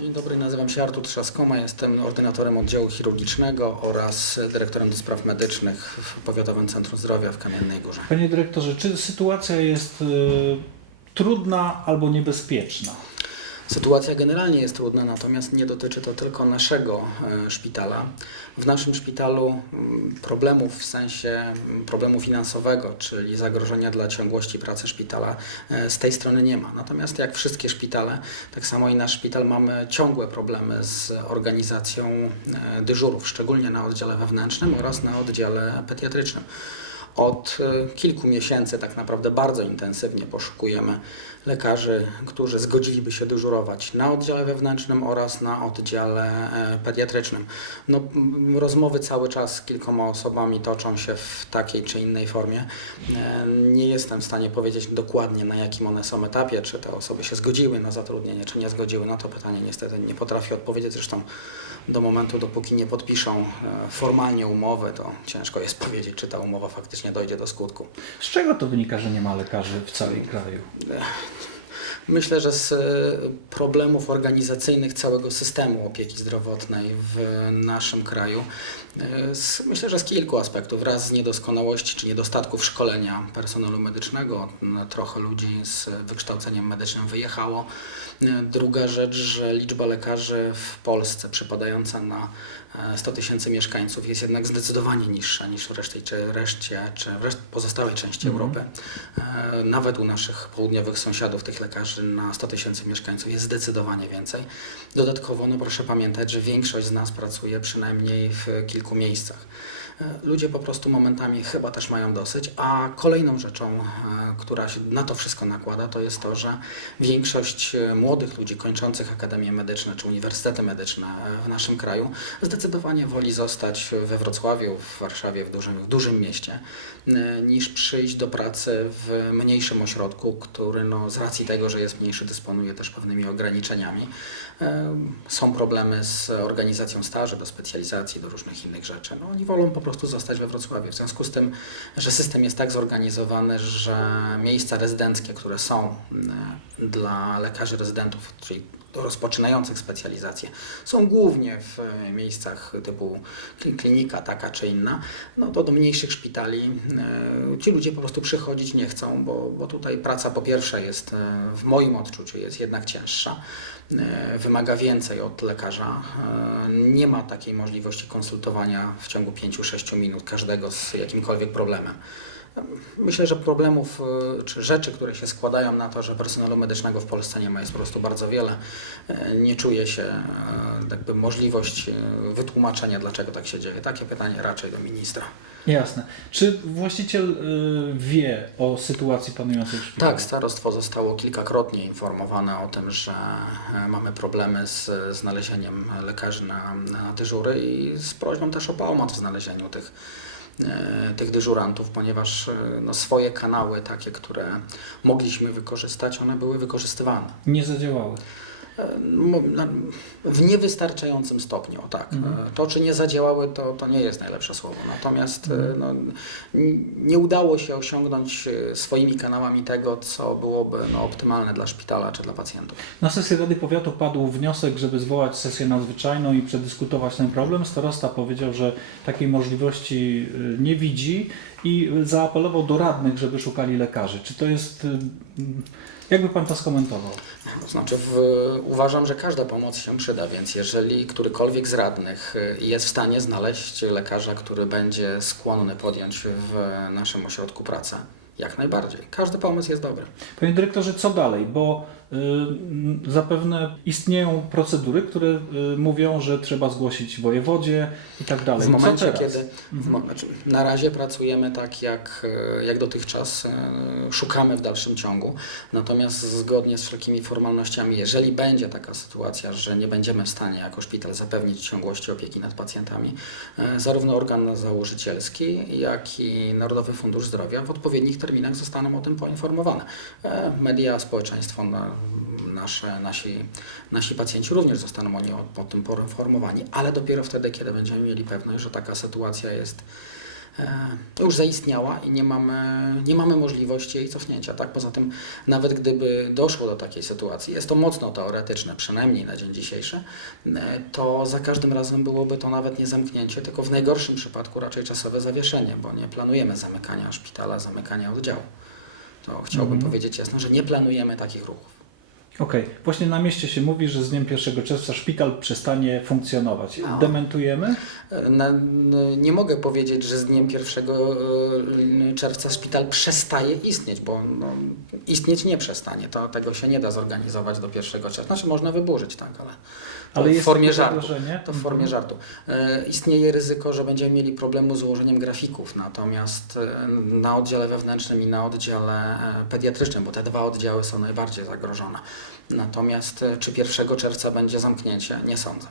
Dzień dobry, nazywam się Artur Trzaskoma, jestem ordynatorem oddziału chirurgicznego oraz dyrektorem do spraw medycznych w Powiatowym Centrum Zdrowia w Kamiennej Górze. Panie dyrektorze, czy sytuacja jest y, trudna albo niebezpieczna? Sytuacja generalnie jest trudna, natomiast nie dotyczy to tylko naszego e, szpitala. W naszym szpitalu problemów w sensie problemu finansowego, czyli zagrożenia dla ciągłości pracy szpitala, e, z tej strony nie ma. Natomiast jak wszystkie szpitale, tak samo i nasz szpital mamy ciągłe problemy z organizacją e, dyżurów, szczególnie na oddziale wewnętrznym oraz na oddziale pediatrycznym. Od e, kilku miesięcy tak naprawdę bardzo intensywnie poszukujemy lekarzy, którzy zgodziliby się dyżurować na oddziale wewnętrznym oraz na oddziale e, pediatrycznym. No, rozmowy cały czas z kilkoma osobami toczą się w takiej czy innej formie. E, Nie jestem w stanie powiedzieć dokładnie na jakim one są etapie, czy te osoby się zgodziły na zatrudnienie, czy nie zgodziły. Na to pytanie niestety nie potrafię odpowiedzieć. Zresztą do momentu, dopóki nie podpiszą e, formalnie umowy, to ciężko jest powiedzieć, czy ta umowa faktycznie dojdzie do skutku. Z czego to wynika, że nie ma lekarzy w całym kraju? Myślę, że z e, problemów organizacyjnych całego systemu opieki zdrowotnej w naszym kraju, e, z, myślę, że z kilku aspektów. Raz z niedoskonałości czy niedostatków szkolenia personelu medycznego, n- trochę ludzi z wykształceniem medycznym wyjechało. E, Druga rzecz, że liczba lekarzy w Polsce przypadająca na 100 tysięcy mieszkańców jest jednak zdecydowanie niższa niż w reszcie, czy reszcie, czy w reszt pozostałej części Mhm. Europy. E, Nawet u naszych południowych sąsiadów tych lekarzy na 100 tysięcy mieszkańców jest zdecydowanie więcej. Dodatkowo, no proszę pamiętać, że większość z nas pracuje przynajmniej w kilku miejscach. Ludzie po prostu momentami chyba też mają dosyć, a kolejną rzeczą, e, która się na to wszystko nakłada, to jest to, że większość e, młodych ludzi kończących akademie medyczne czy uniwersytety medyczne e, w naszym kraju zdecydowanie woli zostać we Wrocławiu, w Warszawie, w dużym, w dużym mieście, niż przyjść do pracy w mniejszym ośrodku, który no, z racji tego, że jest mniejszy, dysponuje też pewnymi ograniczeniami. Są problemy z organizacją staży do specjalizacji, do różnych innych rzeczy. No, oni wolą po prostu zostać we Wrocławiu. W związku z tym, że system jest tak zorganizowany, że miejsca rezydenckie, które są e, dla lekarzy rezydentów, czyli rozpoczynających specjalizację, są głównie w e, miejscach typu kli- klinika taka czy inna, no to do mniejszych szpitali e, ci ludzie po prostu przychodzić nie chcą, bo, bo tutaj praca po pierwsze jest e, w moim odczuciu jest jednak cięższa, wymaga więcej od lekarza. Nie ma takiej możliwości konsultowania w ciągu 5-6 minut każdego z jakimkolwiek problemem. Myślę, że problemów e, czy rzeczy, które się składają na to, że personelu medycznego w Polsce nie ma, jest po prostu bardzo wiele. E, Nie czuje się e, jakby możliwość e, wytłumaczenia, dlaczego tak się dzieje. Takie pytanie raczej do ministra. Jasne. Czy właściciel y, wie o sytuacji panującej w szpitalu? Tak, starostwo zostało kilkakrotnie informowane o tym, że e, mamy problemy z znalezieniem lekarzy na, na dyżury i z prośbą też o pomoc w znalezieniu tych, e, tych dyżurantów, ponieważ e, no, swoje kanały, takie, które mogliśmy wykorzystać, one były wykorzystywane. Nie zadziałały. W niewystarczającym stopniu, tak. Mhm. E, To, czy nie zadziałały, to, to nie jest najlepsze słowo. Natomiast e, no, n- nie udało się osiągnąć e, swoimi kanałami tego, co byłoby no, optymalne dla szpitala czy dla pacjentów. Na sesji Rady Powiatu padł wniosek, żeby zwołać sesję nadzwyczajną i przedyskutować ten problem. Starosta powiedział, że takiej możliwości nie widzi i zaapelował do radnych, żeby szukali lekarzy. Czy to jest... Jakby Pan to skomentował? To znaczy, w, uważam, że każda pomoc się przyda, więc jeżeli którykolwiek z radnych e, jest w stanie znaleźć lekarza, który będzie skłonny podjąć w naszym ośrodku pracę, jak najbardziej. Każdy pomysł jest dobry. Panie dyrektorze, co dalej? Bo y, zapewne istnieją procedury, które y, mówią, że trzeba zgłosić wojewodzie i tak dalej. W momencie, kiedy mo- znaczy, na razie pracujemy tak jak, e, jak dotychczas, e, szukamy w dalszym ciągu. Natomiast zgodnie z wszelkimi formalnościami, jeżeli będzie taka sytuacja, że nie będziemy w stanie jako szpital zapewnić ciągłości opieki nad pacjentami, e, zarówno organ założycielski, jak i Narodowy Fundusz Zdrowia w odpowiednich terminach zostaną o tym poinformowane. Media, społeczeństwo, na, nasze, nasi, nasi pacjenci również zostaną oni o, o tym poinformowani, ale dopiero wtedy, kiedy będziemy mieli pewność, że taka sytuacja jest e, już zaistniała i nie mamy, nie mamy możliwości jej cofnięcia. Tak? Poza tym, nawet gdyby doszło do takiej sytuacji, jest to mocno teoretyczne, przynajmniej na dzień dzisiejszy, e, to za każdym razem byłoby to nawet nie zamknięcie, tylko w najgorszym przypadku raczej czasowe zawieszenie, bo nie planujemy zamykania szpitala, zamykania oddziału. To chciałbym Mhm. powiedzieć jasno, że nie planujemy takich ruchów. Okej, właśnie na mieście się mówi, że z dniem 1 czerwca szpital przestanie funkcjonować. No. Dementujemy? Na, nie mogę powiedzieć, że z dniem 1 czerwca szpital przestaje istnieć, bo no, istnieć nie przestanie. To, tego się nie da zorganizować do 1 czerwca. Znaczy można wyburzyć, tak, ale, Ale w formie żartu. To w formie Mhm. żartu. E, istnieje ryzyko, że będziemy mieli problemu z ułożeniem grafików, natomiast e, na oddziale wewnętrznym i na oddziale e, pediatrycznym, bo te dwa oddziały są najbardziej zagrożone. Natomiast e, czy 1 czerwca będzie zamknięcie? Nie sądzę.